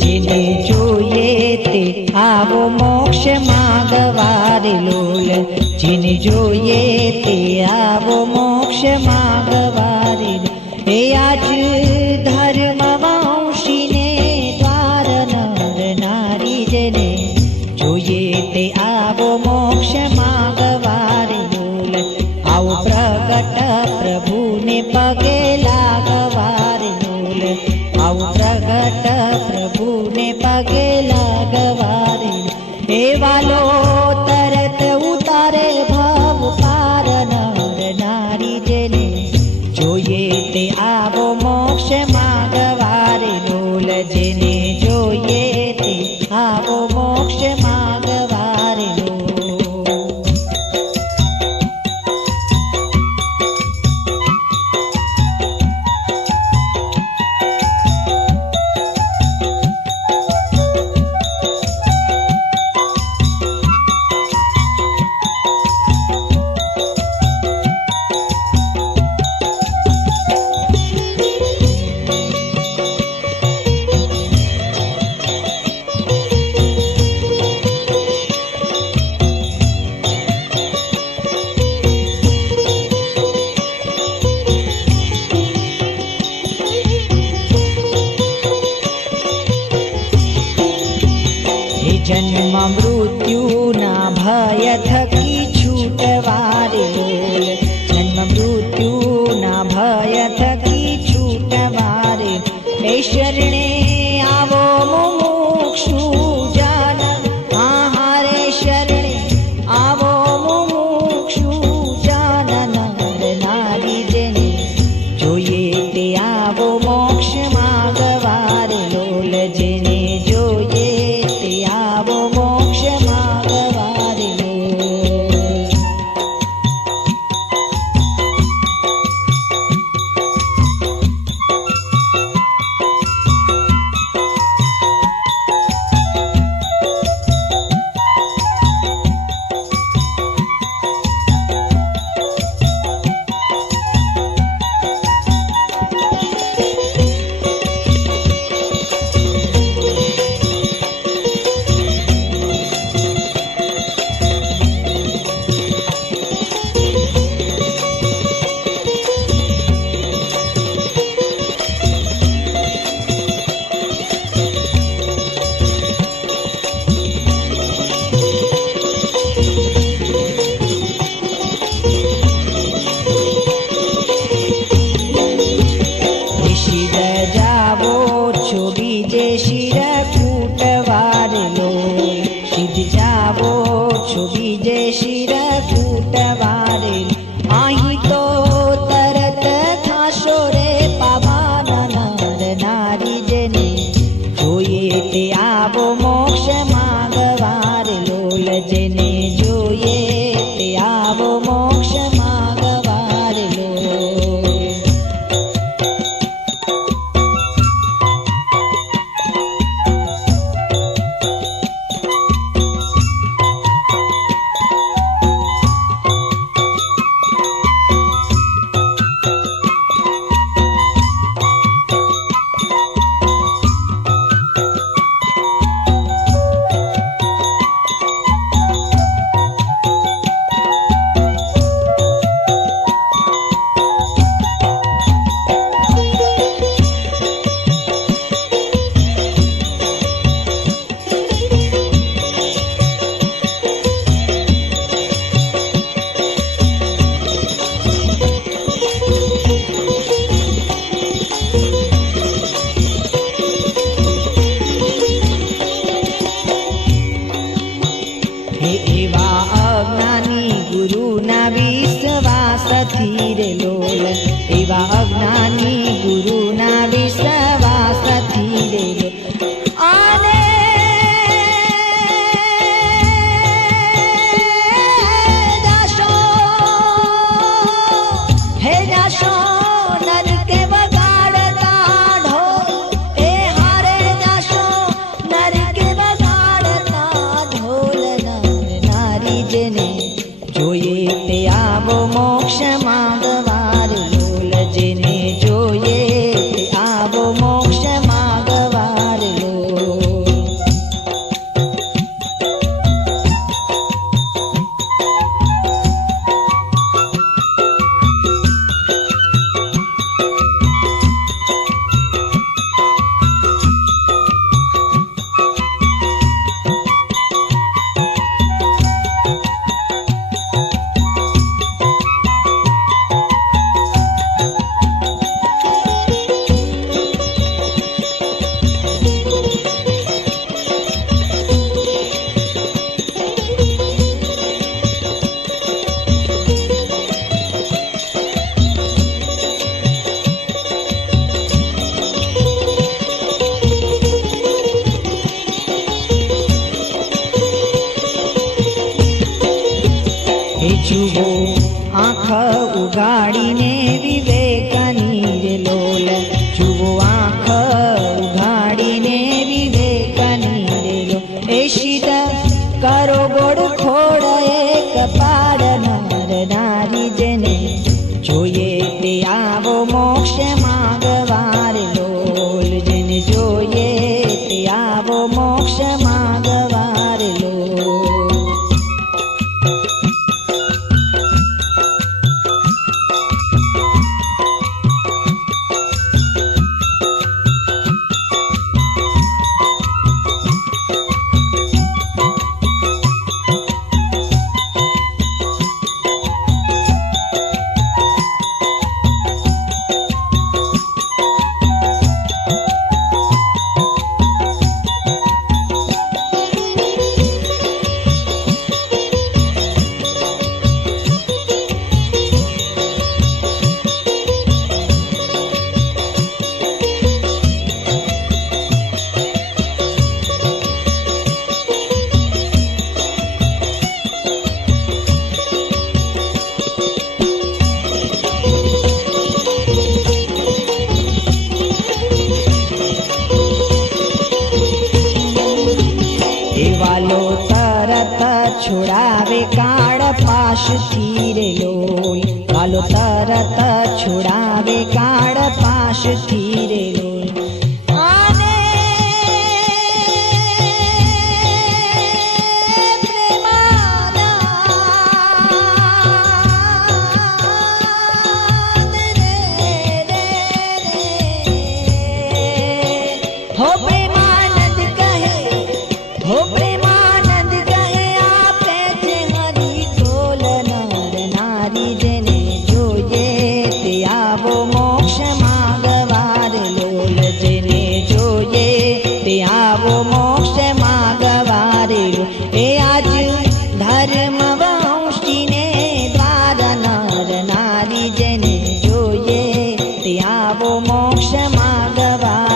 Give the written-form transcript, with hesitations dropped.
જેને જોઈએ તે આવો મોક્ષ માગવારે લોલ, જેને જોઈએ તે આવો મોક્ષ માગવારે. હે આજ ધર્મવંશીને દ્વાર નર નારી, જેને જોઈએ તે આવો મોક્ષ માગવારે લોલ. આવો પ્રગટ પ્રભુને પગે લાગવારે લોલ, આવો પ્રગટ પ્રભુને પગે લાગવારે. હે વાલો તરત ઉતારે ભવ પાર નર નારી, જેને જોઈએ તે આવો મોક્ષ માગવારે લોલ, જેને જોઈએ તે આવો મોક્ષ માગવારે લોલ. જન્મ મૃત્યુના ભય થકી છૂટવારે લોલ, જન્મ મૃત્યુના ભય થકી છૂટવારે. હે શરણે આવો મુમુક્ષુ જન, હારે શરણે આવો મુમુક્ષુ જન નર નારી, જેને જોઈએ તે આવો મોક્ષ માગવારે લોલ, જેને જોઈએ આવો મોક્ષ માગવારે લોલ. બીજે શિર કૂટવારે લોલ, સિદ્ધ જાવો છો બીજે શિર કૂટવારે. અહીં તો તરત થાશો રે પાવાન નર નારી, જેને જોઈએ તે આવો મોક્ષ માગવારે લોલ, જેને જોઈએ તે આવો મોક્ષ માગવારે લોલ. એવા અજ્ઞાની ગુરુના વિશ્વાસથી રે લોલ, એવા અજ્ઞાની ગુરુના વિશ્વાસથી રે લોલ. આને દાશો હે દાશો નરકે વગાડતા ઢોલ, એ હારે દાશો નરકે વગાડતા ઢોલ. જેને જોઈએ તે આવો મોક્ષ માગવારે લોલ, જેને જોઈએ તે આવો મોક્ષ માગવારે લોલ. જુઓ આંખ ઉગાડીને વિવેકની રે લોલ, જુઓ આંખ ઉગાડીને વિવેકની રે લોલ. એ શીત કરો ગોળ ખોડ એક પાડ નર નારી જેને જોઈએ તે આવો મોક્ષ માગવાર લોલ, જેને જોઈએ તે આવો મોક્ષ માગવાર લોલ. વાલો તરત છોડાવે કાળ પાશથી રે લોલ, વાલો તરત છોડાવે કાળ પાશથી રે લોલ. આને પ્રેમાનંદ રે રે રે હો પ્રેમાનંદ કહે, હો પ્રેમાનંદ કહે આપે છે હરી ઢોલ. નર નારી જેને જોઈએ તે આવો મોક્ષ માગવાર લોલ, જેને જોઈએ તે આવો મોક્ષ માગવાર લોલ. એ આજ ધર્મ વંશીને દ્વાર નર નારી જેને જોઈએ તે આવો મોક્ષ માગવાર